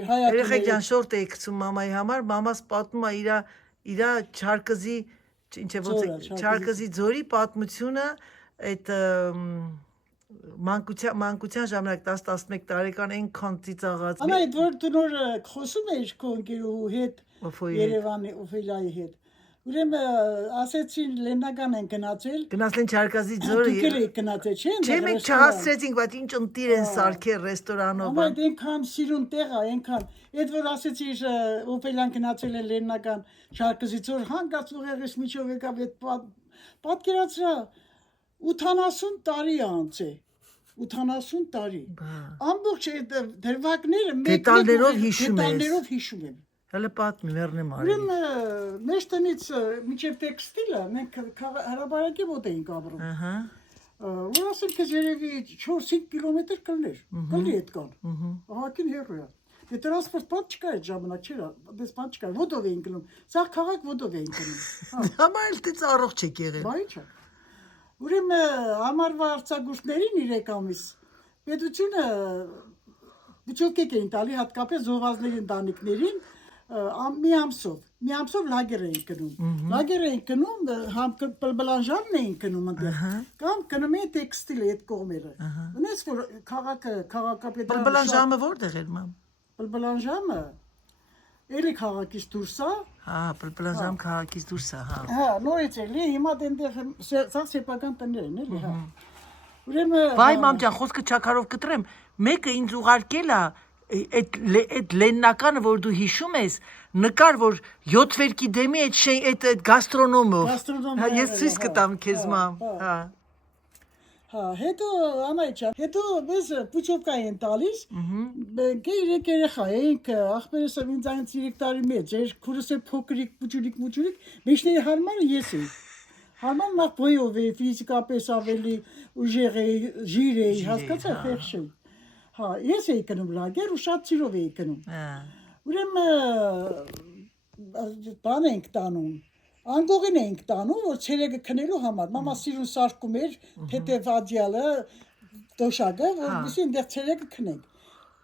Երեխեք ջան շորտ էի գցում մամայի համար, մամաս պատմում է իր Չարկզի ինչ է ոնց է Չարկզի ձորի պատմությունը այդ մանկության ժամանակ 10-11 տարեկան այնքան ծիծաղած Անա այդ որ դու նոր խոսում ես քո ընկերուհու հետ Երևանի Օֆելիայի հետ Ուրեմն ասեցին Լեննական են գնացել են Չարկազի ձորը դուք եք գնացել չէ՞ Չէ մենք չհասցրեցինք բայց ինչ ընտիր են սարքել ռեստորանով Այդ այնքան սիրուն տեղ է այնքան այդ որ ասեցի Օֆելիան գնացել են Լեննական Չարկազի ձոր հանգած ուղեղից միջով եկավ այդ պատկերացրա 80 տարի անց է 80 տարի ամբողջ այդ դրվագները դետալներով հիշում եմ Հələ պատմի մեռնեմ արի Ուրեմն մեր տնից միջև տեքստիլը մենք հրաբարակի մոտ էինք ապրում Ահա Որ ասենք ես երևի 4-5 կիլոմետր կլներ կլի այդ կան ահագին հեռու է Դե տրանսպորտ բան չկա այդ ժամանակ չէ դες բան չկա ոտով էին գնում սա քաղաք ոտով էին գնում Համարել դե ծառող չեք եղել Բայ չէ Ուրեմն համարվա արձակուրդներին 3 ամիս պետությունը բուջոկեք էին տալի հատկապես զովազների ընտանիքներին մի ամսով լագեր էին գնում լագեր էին գնում համ բլբլանժանն էին գնում այնտեղ կամ գնում էին տեքստիլի այդ կողմերը ունես որ քաղաքապետարանը բլբլանժամը որտեղ էր մամ բլբլանժամը էլի քաղաքից դուրս է Հա բլբլանժամ քաղաքից դուրս է հա նորից էլի հիմա դենտեղ սա սեփական տներն էլի հա Ուրեմն Վայ մամ ջան խոսքը չակարով կտրեմ մեկը ինձ ուղարկել է այդ Լեննականը որ դու հիշում ես նկար որ 7 վերքի դեմի այդ գաստրոնոմով ես ցույց կտամ քեզ մամ Հա հետո անայչա հետո մեզ պուչովկա են տալիս մենք երեխա էինք ախպերս ինձ այնց 3 տարի մեծ էր քուրս է փոքրիկ պուջուրիկ մեջների հարմարը ես էի հարմար նախ բոյով էի ֆիզիկապես ավելի ուժեղ էի ժիր էի հասկացա խեղճ էի Հա, ես էի գնում լագեր ու շատ սիրով էի գնում Ուրեմն բան էինք տանում անգողին էինք տանում որ ցերեկը քնելու համար մամա սիրուն սարկում էր թեթև ադյալը դոշակը որովհետեւ այնտեղ ցերեկը քնենք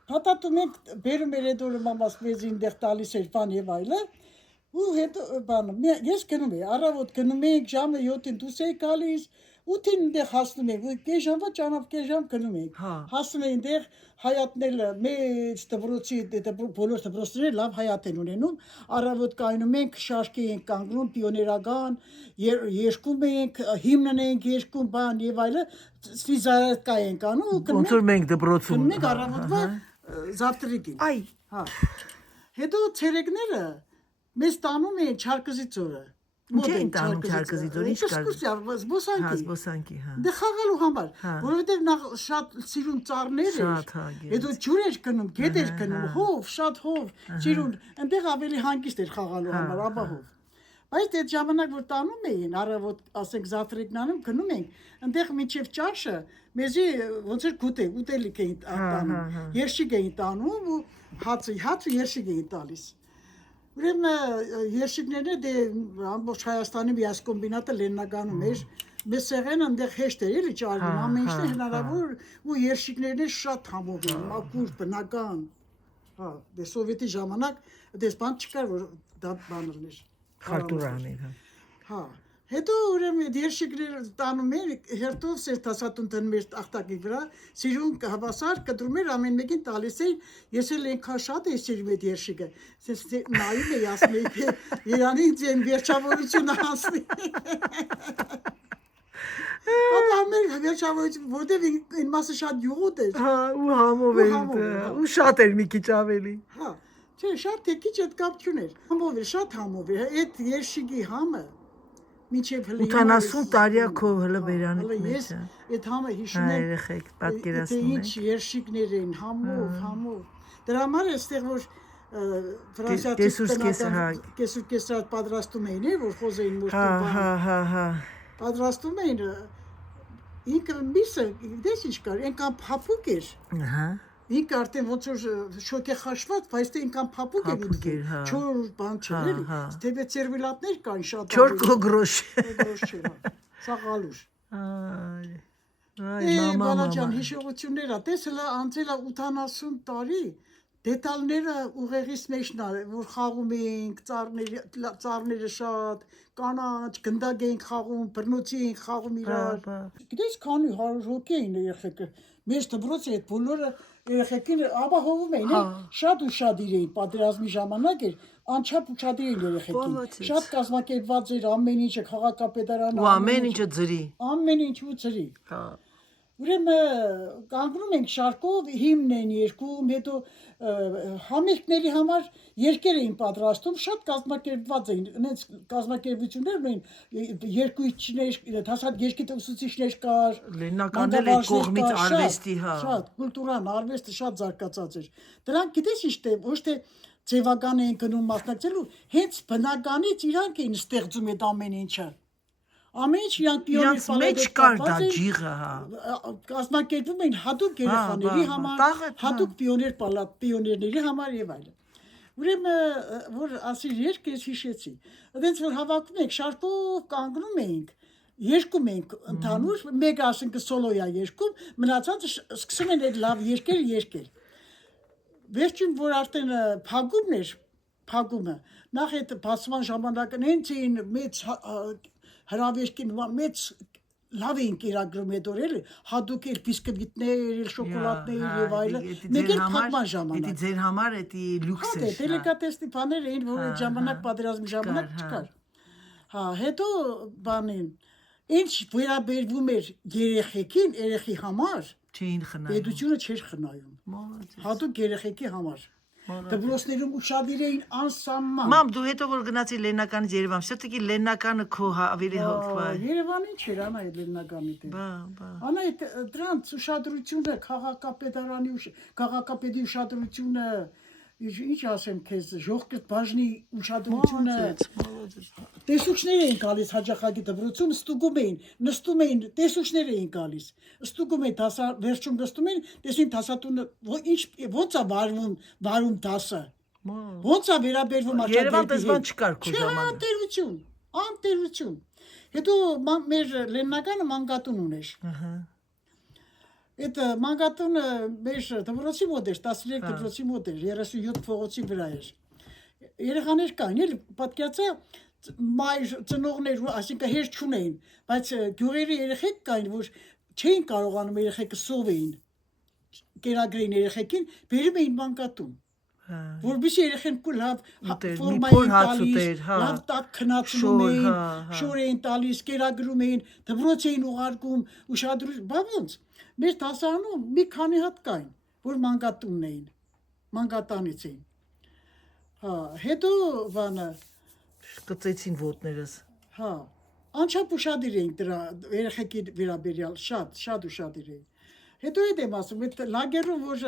Փաթաթում ենք բերում էր այդ օրը մամաս մեզ այնտեղ տալիս էր բան եւ այլը ու հետո բանը ես գնում էի առավոտ գնում էինք ժամը 7-ին դուրս էի գալիս 8-ին այնտեղ հասնում ենք, կես ժամվա ճանապ կես ժամ գնում ենք, հասնում ենք այնտեղ հայատնել մեծ դպրոցի, բոլոր դպրոցները լավ հայատ են ունենում, առավոտ կայնում ենք, շարքի ենք կանգնում, պիոներական, երգում ենք, հիմնն ենք երգում, բան եւ այլը, ֆիզարատկա ենք անում ու Ոնց որ մենք դպրոցում գնում ենք առավոտվա զավտրիկին։ Այ, հա։ Հետո ցերեկները մեզ տանում են Չարկզի ձորը։ Ինչ էին տանում Չարկզի ձորը, ինչ կար։ Էքսկուրսիա, զբոսանքի, հա։ Դե խաղալու համար, որովհետև նախ շատ սիրուն ծառներ էր։ Հետո ջուր էր գնում, գետ էր գնում, հով, շատ հով, սիրուն, այնտեղ ավելի հանգիստ էր խաղալու համար, ապահով։ Բայց այդ ժամանակ որ տանում էին, առավոտ, ասենք զավտրիկն անում, գնում ենք, այնտեղ միջև ճաշը մեզի ոնց էր ուտելիք էին տանում, երշիկ էին տանում ու հացը երշիկ էին տալիս։ Ուրեմն երշիկները դե ամբողջ Հայաստանի միասկոմբինատը Լեննագանում էր, մեզ սեղանը այնտեղ հեշտ էր էլի ճարվում, ամեն ինչն հնարավոր ու երշիկներն շատ համով էին, մաքուր, բնական։ Հա, դե սովետի ժամանակ դες բան չկար որ դա բաներներ։ Խարտուրաներ, հա։ Հետո ուրեմն երշիկները տանում էր հերթով սերտասատուն դնում էր ախտակի վրա, սիրուն հավասար կտրում էր ամեն մեկին տալիս էր, ես էլ այնքան շատ էի սիրում այդ երշիկը, նայում էի ասում էի, Երանի ինձ են վերջավորությունը հասնի։ Ապա մեր վերջավորություն, որտև այն մասը շատ յուղոտ էր։ Հա, ու համով էր, ու շատ էր մի քիչ ավելի։ Հա, չէ, շատ թե քիչ այդ կապ չուներ։ Համով էր, շատ համով էր, այդ երշիկի համը 80 տարի քո հələ բերանի մեջ։ Այդ համը հիշում եմ։ Երեխեք պատկերացնում եք։ Ինչ երշիկներ են, համով։ Դրա համար էստեղ որ ֆրանսիացի կեսուր պատրաստում էին, որ խոզեին մուշտում։ Հա։ Պատրաստում էին ինքը միսը, դες ինչ կար, այնքան փափուկ էր։ Ահա։ Ինքը արդեն ոնց որ շոկե խաշված, բայց դե ինքան փափուկ էր ուտում։ Չոր բան չէր էլի։ Ստեբե սերվելատներ կան շատ։ Չոր գոշ։ Գոշ չէ։ Սաղալուր։ Այ մամա։ Բանաջան հիշողություններ է, տես հլա անցել է 80 տարի, դետալները ուղեղից մեջն է, որ խաղում էինք, ծառները շատ, կանաչ, գնդակ էինք խաղում, բռնոցի էինք խաղում իրար։ Գիտես քանի 100 հոգի էին երեխեքը։ Մեր դպրոցի այդ բոլորը երեխեքին ապահովում էին, շատ ուշադիր էին, պատերազմի ժամանակ էր, անչափ ուշադիր էին երեխեքին։ Շատ կազմակերպված էր ամեն ինչը, քաղաքապետարանը, ու ամեն ինչը ծրի։ Ամեն ինչ ու ծրի։ Ուրեմն կանգնում ենք շարքով, հիմն են երկում, հետո համերգների համար երկեր էին պատրաստում, շատ կազմակերպված էին, այնց կազմակերպություններ ունեն, երկույթներ, երգի ուսուցիչներ կար, Լեննականն էլ այդ կողմից արվեստի, շատ կուլտուրան, արվեստը շատ զարգացած էր։ Դրանք գիտես ինչ է, ոչ թե ձևական էին գնում մասնակցելու, հենց բնականից իրանք էին ստեղծում այդ ամեն ինչը։ Ամեն ինչ իրանք իրանք մեջ կար դա ջիղը, կազմակերպում էին հատուկ երեխաների համար, հատուկ պիոներների համար եւ այլն։ Ուրեմն որ ասի երկ ես հիշեցի, այդպես որ հավաքում ենք, շարքով կանգնում էինք, երկում ենք ընդհանուր, մեկը ասենք սոլոյա երկում, մնացածը սկսում են այդ լավ երկեր երկել։ Վերջին որ արդեն փագումը, նախ այդ բացման ժամանակն հենց էին մեծ հրավերքին մեծ լավ էին կերակրում այդ օրերը, հատուկ էր բիսկվիտներ, շոկոլադներ եւ այլն, մեկ էլ փակման ժամանակ։ Դա ձեր համար է լյուքս է։ Դելիկատեսի բաներ էին, որ այդ ժամանակ պատերազմի ժամանակ չկար։ Հետո բանին, ինչ վերաբերվում էր երեխի համար, չէին խնայում։ Պետությունը չէր խնայում։ Հատուկ երեխեքի համար։ Դպրոցներում ուշադիր էին անսահման։ Մամ, դու հետո որ գնացի Լեննականից Երևան, все-таки Լեննականը քո ավելի հոգվա։ Երևանին չէր անա այդ Լեննականի դեր։ Անա այդ դրանց ուշադրությունը, քաղաքապետի ուշադրությունը, ինչ ասեմ քեզ, ժողկրտ բաժնի ուշադրությունը։ Տեսուչներ էին գալիս հաջախակի դպրոցում, ստուգում էին, նստում էին, տեսուչներ էին գալիս։ Ստուգում էին վերջում նստում էին, տեսին դասատունը ո՞նց է վարում դասը։ Ո՞նց է վերաբերվում Երևան պես բան չկար քո ժամանակ։ Անտերություն։ Հետո մեր Լեննականը մանկատուն ուներ։ Այդ մանկատունը մեր դպրոցի մոտ էր, 13 դպրոցի մոտ էր, 37 փողոցի վրա էր։ Երեխաներ կային, էլի պատկերացա մայր ծնողներ, այսինքն հեր չունեին, բայց գյուղերի երեխեք կային, որ չէին կարողանում երեխեքը սովեին, կերակրեին երեխեքին, բերում էին մանկատուն։ Որբիսի երեխեն լավ ֆորմային տալիս, լավ տակ քնացնում էին, շոր էին տալիս, կերակրում էին, դպրոց էին ուղարկում, ուշադրություն, բա ոնց։ Մեր դասարանում մի քանի հատ կային, որ մանկատունն էին, մանկատանից էին։ Հետո բանը կծեցին ոտներս։ Անչափ ուշադիր էին դրա երեխեքի վերաբերյալ, շատ ուշադիր էին։ Հետո այդ եմ ասում, այդ լագերում որ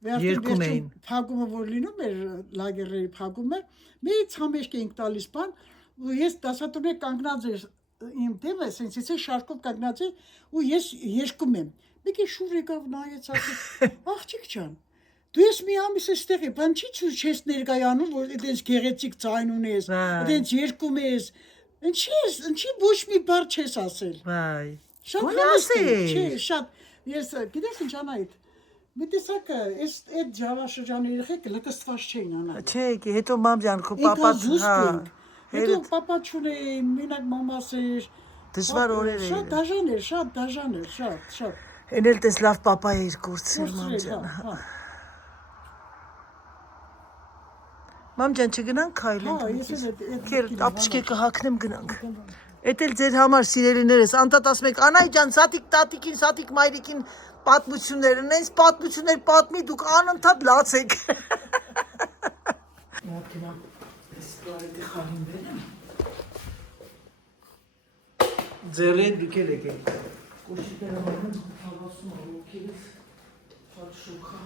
երկում էին փակումը որ լինում էր լագերների փակումը, մեծ համերգ էինք տալիս բան, ու ես դասատուներ կանգնած էր իմ դեմը, ասեցի շարքով կանգնած էր, ու ես երգում եմ։ Մեկը շուռ եկավ նայեց, ասեց. «Աղջիկ ջան, դու ես մի ամիս էստեղ ես, բան չի չես ներկայանում, որ այդպես գեղեցիկ ձայն ունես, այդպես երգում ես։ Ինչի ոչ մի բառ չես ասել»։ Վայ։ Շատ համեստ չէ, շատ։ Ես գիտես ինչ անայդ։ Մի տեսակ այդ ժամաշրջանի երեխեքը լկստված չէին անա։ Չէ, հետո մամ ջան, քո պապաց, հետո պապա չունեին, մենակ մամաս էր։ Դժվար օրեր էր։ Շատ դաժան էր, շատ։ Էն էլ տես լավ պապա էր կորցրել մամ ջան։ Մամ ջան, չգնանք քայլենք։ Քեր ապշկե կհակնեմ գնանք։ Էդ էլ ձեր համար սիրելիներս, անտատ ասում եք, Անայ ջան, սատիկ տատիկին, սատիկ մայրիկին պատմություններ, նենց պատմություններ պատմի, դուք անընդհատ լաց եք։ Ձերեն դուք էլ եք։ Կոշիկները մայնում, հավասում ողքերից, շատ շուկա։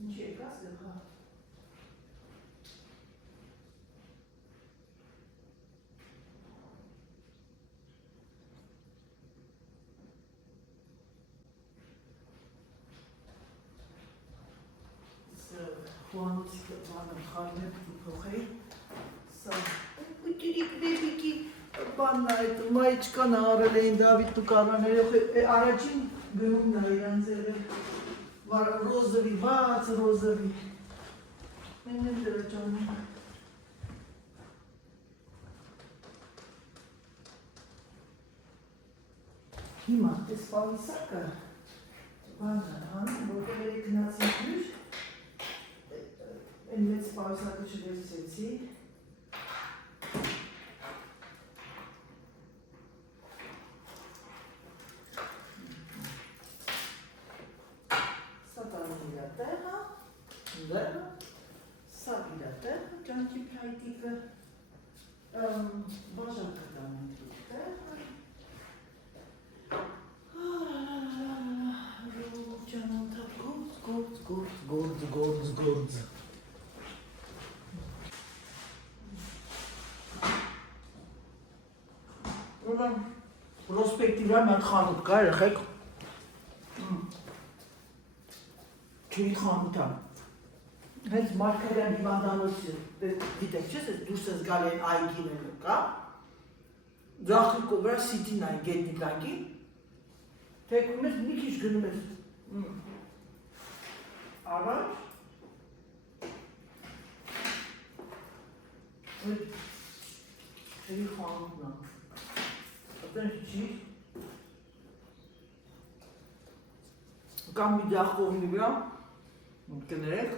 Ինչ եկաս դեպա։ Խոհանոցի բանը խարներ փոխել, սա ուտիրիկի բանն այդ մայչկան արել էին Դավիթ Տուկանաները, առաջին գնում նա իրանց էր ռոզովի, բաց ռոզովի, մեն եմ դրա ճանում։ Հիմա, այս պալիսակը, բանը, որտեղ էի գնացին քույր, այն մեծ պալիսակը չվերցեցի, սա տանում իրա տեղը, սա իրա տեղը, ճանքի փայտիկը, բաժակը տանում իր տեղը, գործ։ Պրոսպեկտի վրա մենք խանութ կա, երեխեք, քերի խանութ է, հենց Մարգարյան հիվանդանոցը, դիտեք չես, դուրս ես գալ են այգին են կա, ձախլիկով վրա սիտին այն գետնիկակի, թեկում ես մի քիչ գնում ես առաջ, քերի խանութն է, այդեն չի, կամ մի ձախ կողմի վրա, կներեք,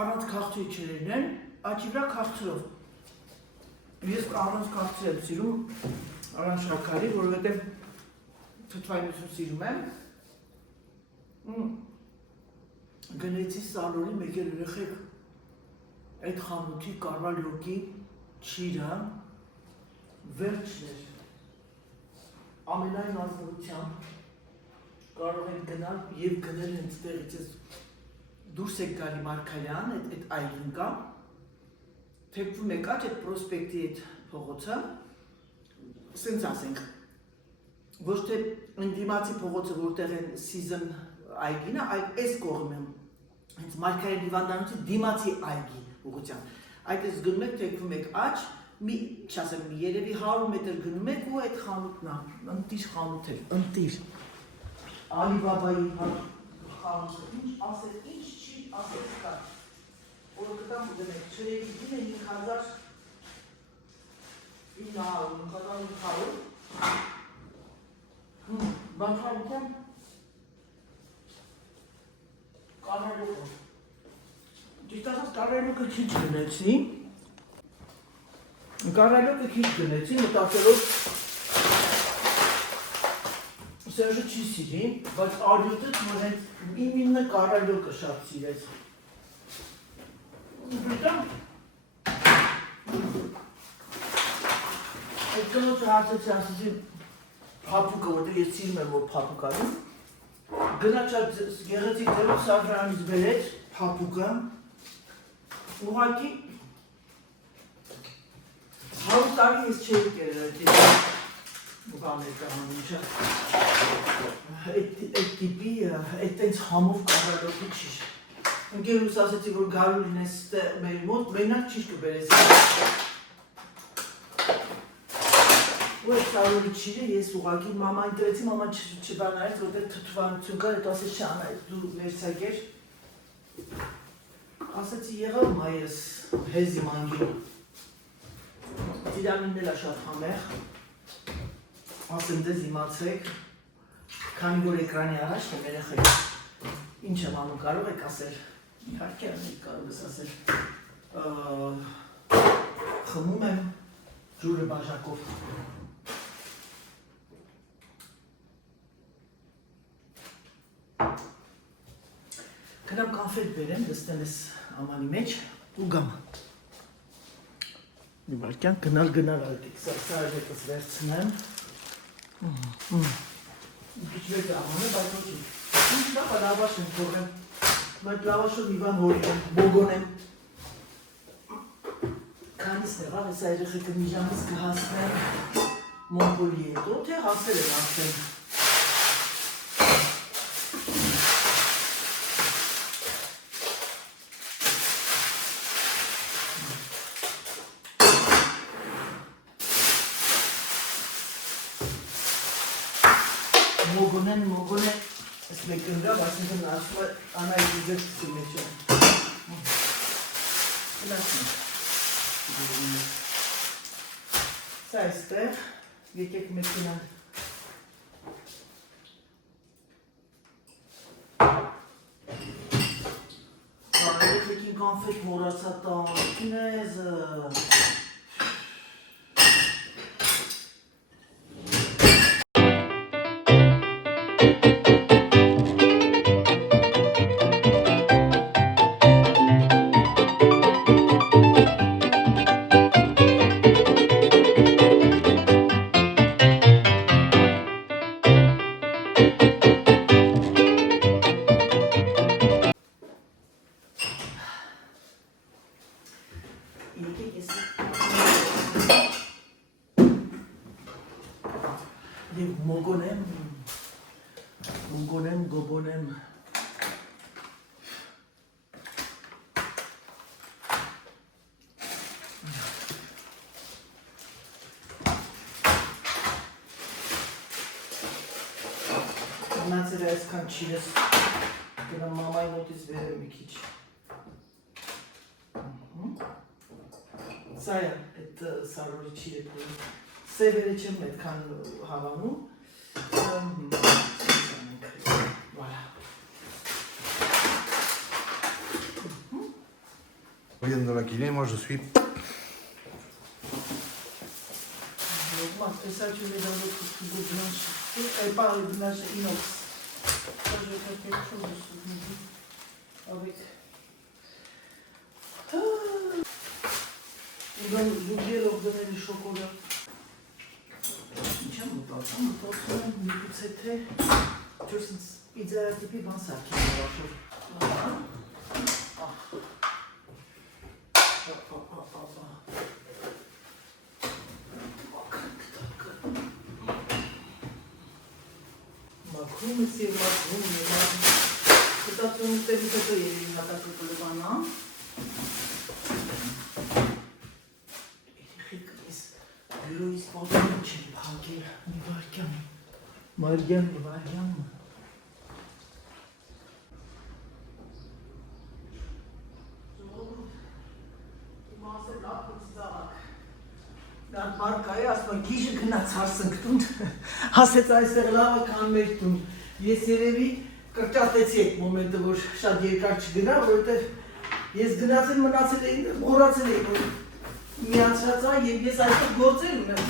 առանց քաղցրի չերեն, աչի վրա քաղցրով, ես առանց քաղցր եմ սիրում, առանց շաքարի, որովհետև թթվայնություն սիրում եմ, գնեցի սալոնի մեկ էլ երեխեք, այդ խանութի կարվալյոկի չիրը վերջն էր, ամենայն ազնվությամբ կարող եք գնալ և գնել հենց տեղից ես դուրս եք գալի Մարգարյան, այդ այգին կա, թեքվում եք աչ այդ պրոսպեկտի այդ փողոցը, սենց ասենք, ոչ թե ընդդիմացի փողոցը, որտեղ են season այգինը, այլ այս կողմ եմ, հենց Մարգարյան հիվանդանոցի դիմացի այգի ուղղությամբ, այդ ես գնում եք, թեքվում եք աչ, մի, չասեմ, երևի 100 մետր գնում եք ու այդ խանութն է, ընտիր խանութ էր, ընտիր, Ալիբաբայի խանութը, ինչ ասել, ինչ չի ասել կա, որը կտամ ու դնեք, չրերի դին է 5,000, 900, բանխանութեմ, կարայլոկը, ճիշտ ասած կարայլոկը քիչ գնեցի, մտածելով Սերժը չի սիրի, բայց արյութը որ հենց իմինը կարայլոկը շատ սիրեց։ Բրիտամ, այդ կնոջը հարցեցի ասեցի փափուկը, որտեղ ես սիրում եմ, որ փափուկ արի, գնաց շատ գեղեցիկ դերով սարդրանից բերեց փափուկը, ուղղակի 100 տարի ես չէի կերել այդ բաներ կանոնիչը, այդ տիպի, այդ տենց համով կարայլոկի չիշ։ Ընկերուս ասեցի, որ գալու լինես մեր մոտ, մենակ չիշ կբերես։ Ու այդ սարորի չիրը ես ուղղակի մամային տրեցի, մամա չբանարեց, որտեղ թթվանություն կար, այդ ասեց չանայց, դու վերցագեր։ Ասեցի եղավ մայրս հեզի մանգին։ Տիրանինն էլ է շատ համեղ, ասեմ դեզ իմացեք, քանի որ էկրանի առաջ եմ երեխեք, ինչ եմ անում կարող եք ասել, իհարկե կարող ես ասել, խմում եմ ջուրը բաժակով։ Գնամ կանֆետ բերեմ, դստեմ ես ամանի մեջ ու գամ։ Մի վարկյան գնալ ալտիկ, սա այդպես վերցնեմ։ Քիչ վեց ամանը, բայց ոչի։ Ինչ նախա լավաշ եմ թողեմ, բայց լավաշով մի բան հորիմ, բոգոնեմ։ Քանիս նեղավ ես այրեխեկը մի ժամից կհասնեմ Մոնպոլիե հետո, թե հասել եմ արդեն։ մոգոնեն, ես մեկ ընդրավ, այսինքն ասում է անայի դիզերցի մեջ է։ Սա այստեղ, եկեք մեքինան։ Եկին կանֆետ մորացա տան, կինեզը։ Եվ մոգոնեմ, գոբոնեմ։ Մնացել է այսքան չի ես, գնամ մամայի մոտից վերեմ մի քիչ։ Սա է, այդ սարորի չի եկում։ Սևերը չեմ այդքան հավանում։ Viendo moi je suis. Ça, tu mets dans votre frigo blanche. Elle parle de blanche inox. Ça, je vais faire quelque chose de ce midi. Avec. J'ai oublié de leur donner du chocolat. J'aime pas, mais écoute, c'était. Tu sais, pizza depuis 20 sacs. Macrum, c'est macrum, c'est un peu de la Büroyu ispatlamak için Hakel Meryem mı? Դա բարկայի ասում գիժը գնաց հարսնքտուն, հասեց այստեղ լավը կան մեր տուն, ես երևի կրճատեցի այդ մոմենտը, որ շատ երկար չգնա, որովհետև ես գնացել մնացել էին, մորացել էին, որ միացրածա և ես այստեղ գործել ունեմ,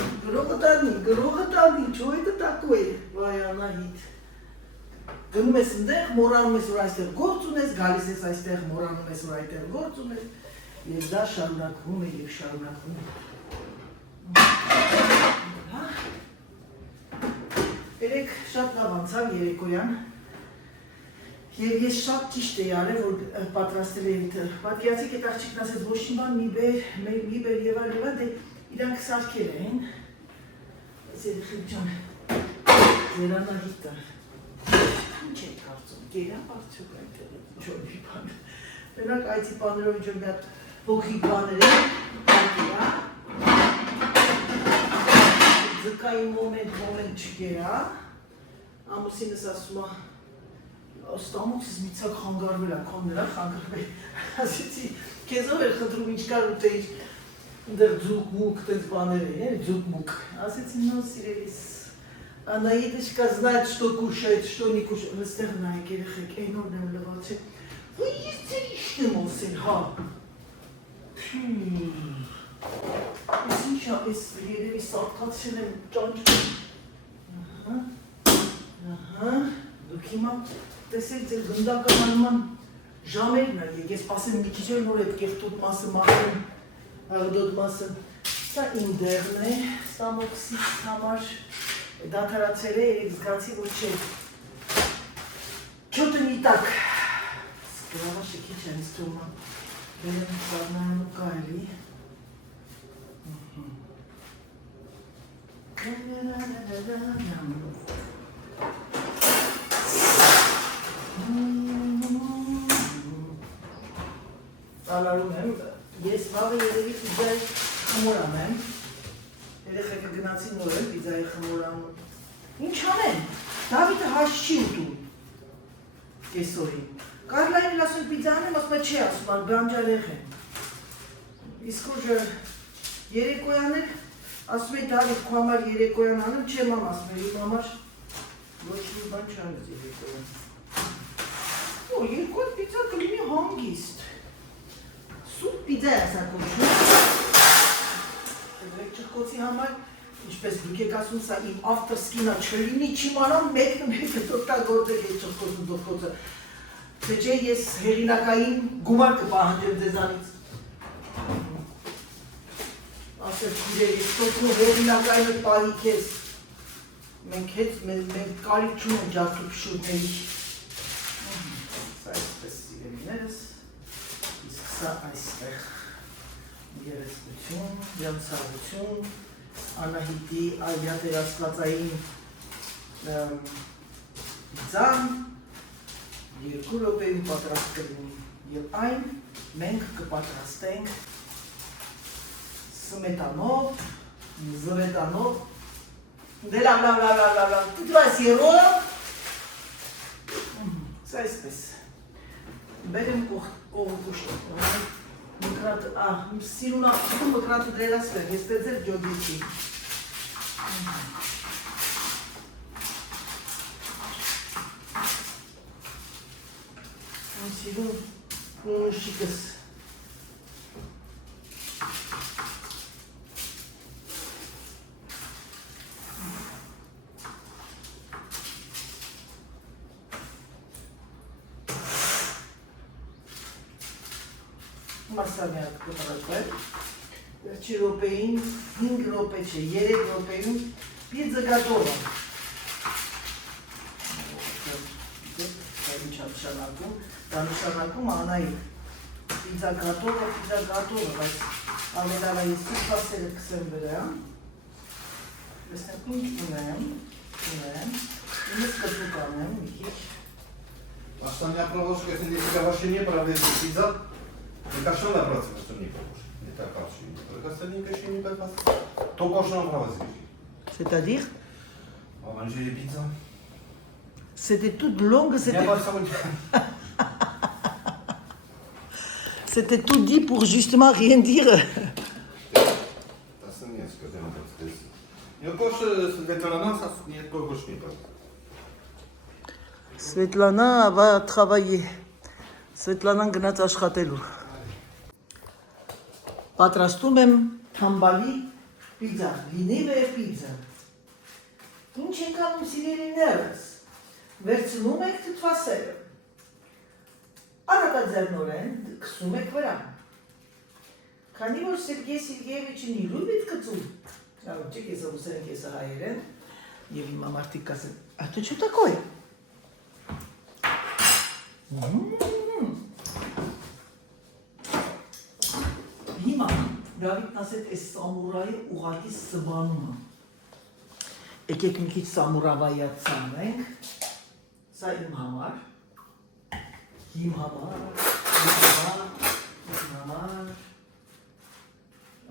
գրողը տանի, չոյտը տակու է, վայ Անահիտ, գնում ես ընդեղ, մորանում ես, որ այստեղ գործ ունես, գալիս ես այստեղ, մորանում ես, որ այստեղ գործ ունես, և դա շարունակվում է և շարունակվում է։ Երեք շատ լավ անցավ երեկոյան և ես շատ ճիշտ էի արել, որ պատրաստել էի պատկերացիք այդ աղջիկն ասեց ոչ մի բան մի բեր և այլ դե իրանք սարքել էին ես երեխեք ջան ձեր Անահիտը ինչ եք կարծում գերապ արդյոք այդտեղ ինչ-որ մի բան մենակ այցի պաներով ինչ-որ մի հատ փոքրիկ բաներ են ձկային մոմենտ չկերա, ամուսինս ասում է, ստամոքսից մի ցակ խանգարվել է, քոն նրա խանգարվել, ասեցի, քեզով էր խնդրում ինչ կար ուտեիր, ընդեղ ձուկ մուկ, տենց բաներ էին, ձուկ մուկ, ասեցի, նո սիրելիս, Անահիտը знает, что кушает, что не кушает, այստեղ նայեք երեխեք, այնորն եմ լվացել, ու ես ձեր իշտ եմ ասել, հա, Ես ինչա, ես երևի սարքացել եմ ճանճում, դուք հիմա տեսեք ձեր գնդականանման ժամերն է, ես պասեմ մի քիչ էր նոր էդ կեղտոտ մասը մաղթեմ, աղդոտ մասը, սա իմ դեղն է, ստամոքսից համար դաթարացել է, երեք զգացի, որ չէ, չոտը մի տակ, սկրավաշը քիչ են ստոմա, բերեմ սարնայանում կայլի, Ալարում եմ, ես վաղը երևի պիզայի խմորամ եմ, երեխեքը գնացին նոր եմ պիզայի խմորանում, ինչ անեմ, Դավիթը հաշ չի ուտում կեսօրին։ Կարլային ասում պիզաnem, ասում է չի ասում, բանջարեղ են։ Իսկ որ երեկոյանել, ասում է Դավիթ քո համար երեկոյան անում, չեմ ամ ասում է իմ համար ոչ մի բան չանես երեկոյան։ Օ, երկու հատ պիզա կլինի հանգիստ։ Սուտ պիզա է ասա կոչվում։ Դրեք չխկոցի համար, ինչպես դուք եք ասում, սա իմ ավտորսկինա չլինի, չիմանամ մեկը օգտագործեք այդ չխկոցն դոխկոցը։ Թե չէ ես հեղինակային գումար կպահանջեմ ձեզանից։ Ասել քուրեր, ես թողնում հեղինակային այդ պահի քեզ։ Մենք կարիք չունենք ջարդու փշուրների։ Սա այսպես սիրելիներս, իսկ սա այստեղ գերեզգություն, ջանցարություն, Անահիտի այլյատերաստվածային ձան, 2 րոպեին պատրաստ կլինի և այն մենք կպատրաստենք սմետանով, զվետանով, դե լավ, ты два сироя, սա այսպես, բերեմ կողուկուշտ, սիրուն աղթում մկրատը դրելասվեր, ես տեձեր ջոգիչի, սիրուն նուշիկս, Մասամյակ կպրատվել, վերջի ռոպեին, 5 ռոպե չէ, 3 ռոպեին պիզա գատովը։ Դա ինչ նշանակում, դա նշանակում Անայի պիզա գատովը, բայց ամենալա ես սուպասերը կսեմ վրա, լսնեք ինչ ունեմ, ինս կտուկ անեմ, մի քիչ։ Остальная проволочка, если здесь вообще не продается пицца, это что набраться, что не похож? Не так вообще. Только остальные каши не так похож. Только что набралось. C'est-à-dire? On va manger les pizzas. C'était toute longue, c'était tout dit pour justement rien dire. Das sind jetzt gesehen, das ist. Я кош Светлана, нет кош не пойдет. Սվետլանա va travailler. Սվետլանան գնաց աշխատելու։ Պատրաստում եմ թամբալի պիզա, լինիվե պիզա։ Ինչ ենք անում սիրելիներս։ Վերցնում եք թթվասերը։ Արագաձեռնորեն քսում եք վրա։ Քանի որ Սերգեյ Սերգեյևիչին լուբիտ կծում, ճեք ես ուսերենք ես հայերեն, եւ իմ մարդիկ ասեն, «А то что такое?» Հիմա Դավիթն ասեց այս սամուրայի ուղղակի սվանումը։ Եկեք մի քիչ սամուրավայացանենք։ Սա իմ համար։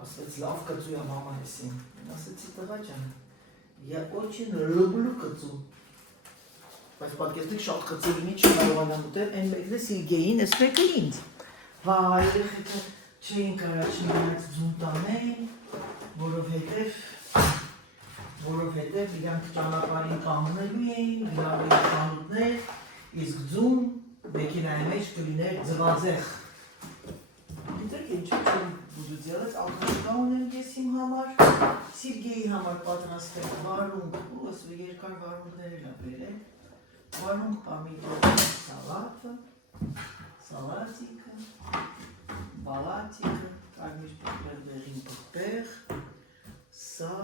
Ասեց լավ կծու եմ մամա հեսին։ Ասեցի տղա ջան, я очень люблю կծու։ Բայց պատկերացրեք շատ կծու լինի չի կարողանամ ուտել, այն մեկը Սերգեյին, այս մեկը ինձ։ Վայ, երեխեքը չէին կարա չնայած ձուն տանեն, որովհետև իրանք ճանապարհին կանգնելու էին, գրավի խանութներ, իսկ ձուն մեքենայի մեջ կլիներ ձվածեղ։ Գիտեք ինչ չեմ բուդուձելս, ալկոհոլ ունեմ ես իմ համար, Սերգեյի համար պատրաստել վարունգ, ու ասու երկար վարունգներ էլ բերել, վարունգ պամիդոր սալատը, սալատիկը, բալատիկը, կարմիր պղպեղին պղպեղ, սա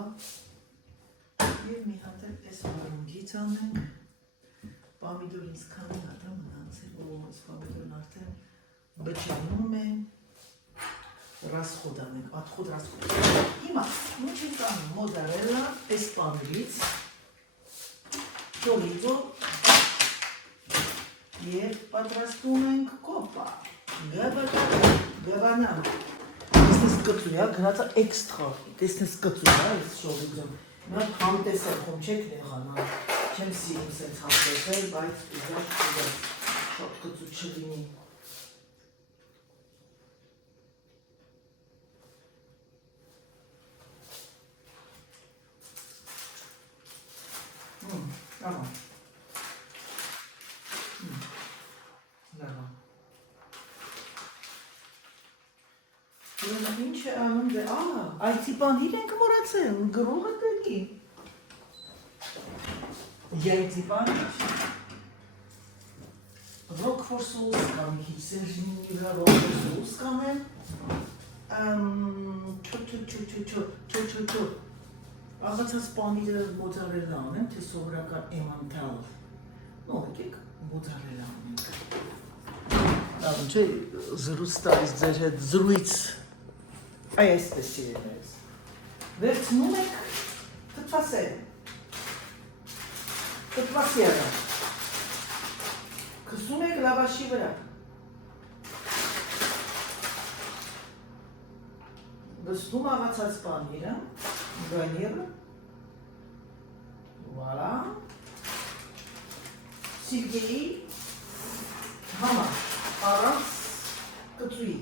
և մի հատ էլ այս վարունգից անենք, պամիդոր ինձ քանի հատ է մնացել, ու այս պամիդորն արդեն բջանում են, расход անենք, ատխոդ расход։ Հիմա, ինչ ենք անում, մոզարելա, այս պանիրից, չորիզո և պատրաստում ենք կոպա, գավանա, տեսնես կծու է, գնացա էքստրա, տեսնես կծու է, այս շորիզոն, նա համտես է խոմ չեք նեղանա, չեմ սիրում սենց հանդեսել, բայց ուզած շատ կծու չլինի։ Ահա։ Լավ։ Ինչ է անում դե, այցի բանիր ենք մորացել, գրողը դեպի։ Яйца память. Roquefort sauce կամ մի քիչ սերժինի վրա roquefort sauce կանեմ։ Չո։ Աղացած պանիրը մոզարելա անեմ, թե սովորական էմանտալ։ Նոր եկեք մոզարելա անենք։ Լավ, չէ, զրույց տալիս ձեր հետ, զրույց։ Այսպես սիրելիներս։ Վերցնում եք թթվասերը։ Թթվասերը։ Քսում եք լավաշի վրա։ Բստում աղացած պանիրը, գանիրը, վալա, սիրգեի համար, առանց կծուի,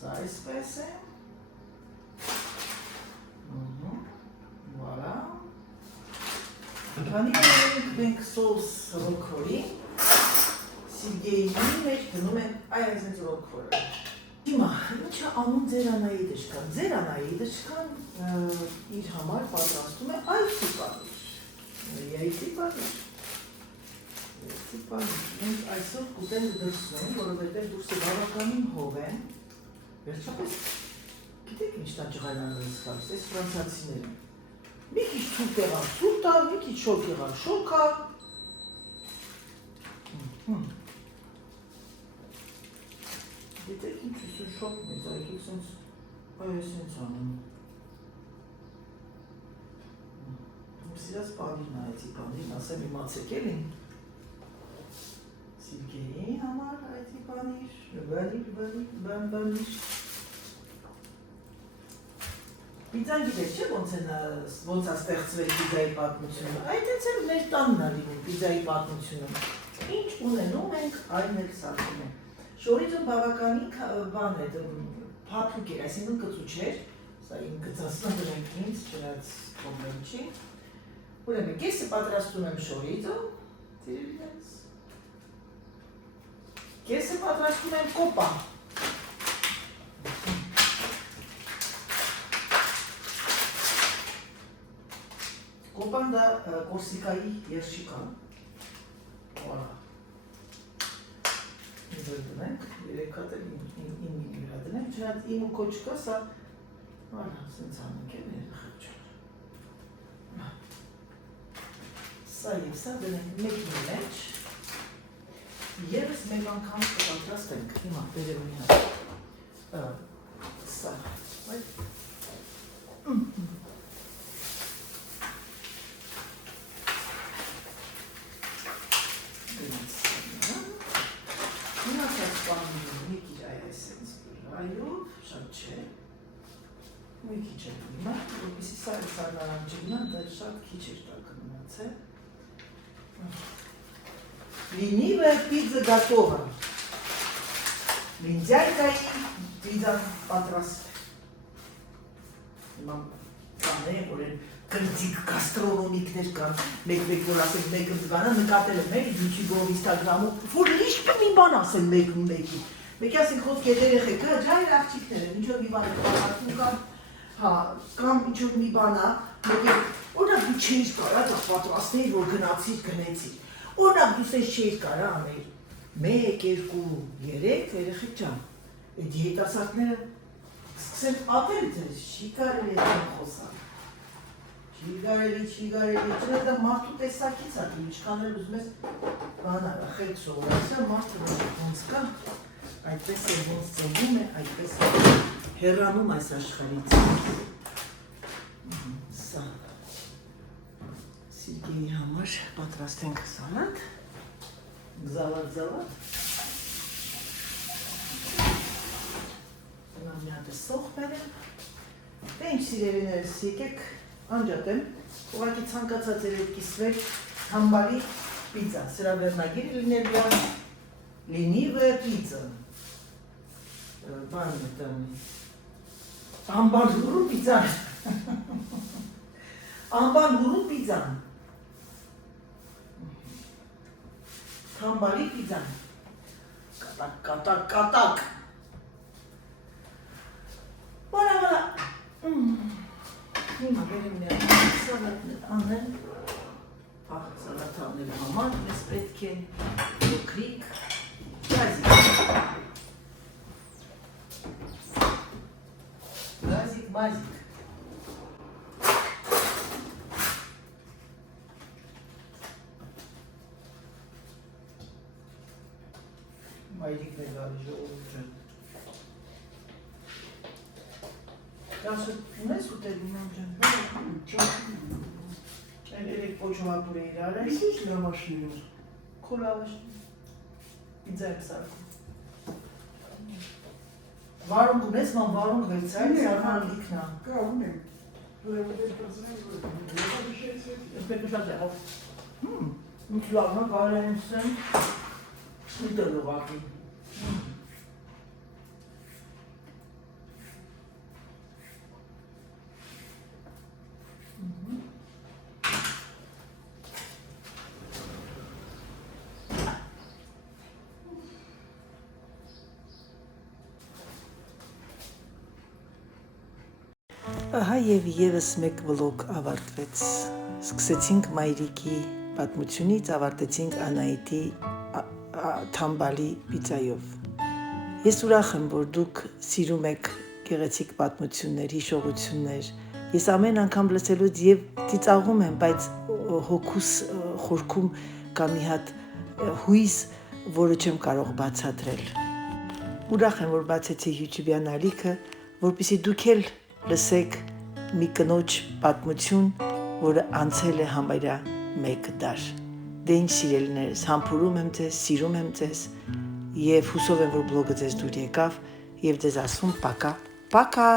սա այսպես է, վալա, Քանի մենք սոս ռոկֆորի, սիրգեի մեջ դնում ենք այսպես ռոկֆորը։ Հիմա, ինչա անում ձեր Անայի դժկան։ Ձեր Անայի դժկան իր համար պատրաստում է այցի պանիր։ Այցի պանիր։ Մենք այսօր կուտեն դրսում, որովհետև դուրսը բավականին հով են։ Վերջապես, գիտեք ինչ տա ջղայլանալիս խալս, այս ֆրանսիացիները։ Մի քիչ ցուրտ եղավ ցուրտա, մի քիչ շոկ եղավ շոկա։ Գիտեք ինչ ուսուն շոկն է, ծայքիք սենց սենց անում։ Սիրած պանիրն այցի պանիրն, ասեմ իմացեք էլին։ Սիրգեի համար այցի պանիր, բանիր։ Պիզան գիտեք չէ ոնց է ստեղծվել պիզայի պատմությունը, այդ էց էլ մեր տանն է լինում պիզայի պատմությունը։ Ինչ ունենում ենք, այն էլ սարքում ենք։ Շորիձը բավականին բան է, փափուկ էր, այսինքն կծու չէր, սա իմ գծասնա դրանք ինձ, չնայած պրոբլեմ չի։ Ուրեմն կեսը պատրաստում եմ շորիձը, տիրելիներս։ Կեսը պատրաստում եմ կոպա։ Կոպան դա Կորսիկայի երշիկա։ Voilà. Ինձ դնենք, երեք հատ էլ իմ վրա դնենք, չնայած իմ ու կոչկա սա, voilà, սենց անենք է մեր խղճան։ Սա և սա դնենք մեկի մեջ, ևս մեկ անգամ կպատրաստենք, հիմա բերեմ մի հատ, սա, մի քիչ է հիմա, որպեսի սա նարանջինա, դա շատ քիչ էր տակը մնացել։ Ленивая пицца готова. Лентяйкայի պիզան պատրաստ է։ Հիմա կանեմ, որ են կրծիկ գաստրոնոմիկներ կան, մեկ-մեկ որ ասենք մեկը բանը նկատել եմ մեր YouTube-ով, Instagram-ով, որ լիշպը մի բան ասեն մեկի։ Մեկի ասենք խոսք է երեխեքը, ջայր աղջիկներ են, ինչ-որ մի բան պատրաստում կան, կամ ինչ-որ մի բանա, օրինակ դու չէիր կարա դա պատրաստեիր, որ գնացիր, գնեցիր։ Օրինակ դու սենց չէիր կարա անել 1, 2, 3 երեխեք ջան։ Այդ երիտասարդները սկսեն ապել ձեզ, չի կարելի այդքան խոսալ։ Չի կարելի, չէ դա մարդու տեսակից է, դու ինչքան էլ ուզում ես բան արա, խելք սովորացա, մարդը ոնց կա, այդպես է ոնց ծնվում է, այդպես է հեռանում այս աշխարհից։ Սա Սիրգեի համար պատրաստենք սալատ, զալատ։ Նա մի հատ սոխ բերեմ։ Դե ինչ սիրելիներս, եկեք Անջատեմ, ուղղակի ցանկացած երեք կիսվեք համբալի պիցա, սրա վերնագիրը լինել բան, լինիվը պիցա, բան տան, ամբալուրու պիցան, ամբալուրու պիցան, համբալի պիցան, կատակ, վարա, հիմա վերեմ միայն սալատներ անեն, սալատ անել համար, մեզ պետք է փոքրիկ բազիկ, մայրիկն է գալի ժողովուրդ ջան։ Դասը ունես ուտել ինան ջան։ Երեք պոչովատուր է իրար է։ Իսկ ինչ լավաշն է։ Քո լավաշն։ Պիցա եմ սարքում։ Վարունգ ունես, ման վարունգ վերցրել, սարման լիքնա։ Կա ունեմ։ Պետք է շատ եղավ։ Ինչ լավն է, կարել եմ սեմ, ուտել ուղղակի։ Ահա եւ եւս մեկ վլոգ ավարտվեց։ Սկսեցինք Մայրիկի պատմությունից, ավարտեցինք Անահիտի թամբալի պիցայով։ Ես ուրախ եմ, որ դուք սիրում եք գեղեցիկ պատմություններ, հիշողություններ։ Ես ամեն անգամ լսելուց եւ ծիծաղում եմ, բայց հոգուս խորքում կա մի հատ հույս, որը չեմ կարող բացատրել։ Ուրախ եմ, որ բացեցի YouTube-յան ալիքը, որպեսզի դուք էլ լսեք մի կնոջ պատմություն, որը անցել է համարյա 1 դար։ Դե ինչ սիրելիներս, համբուրում եմ ձեզ, սիրում եմ ձեզ եւ հուսով եմ, որ բլոգը ձեզ դուր եկավ եւ ձեզ ասում պակա, պակա։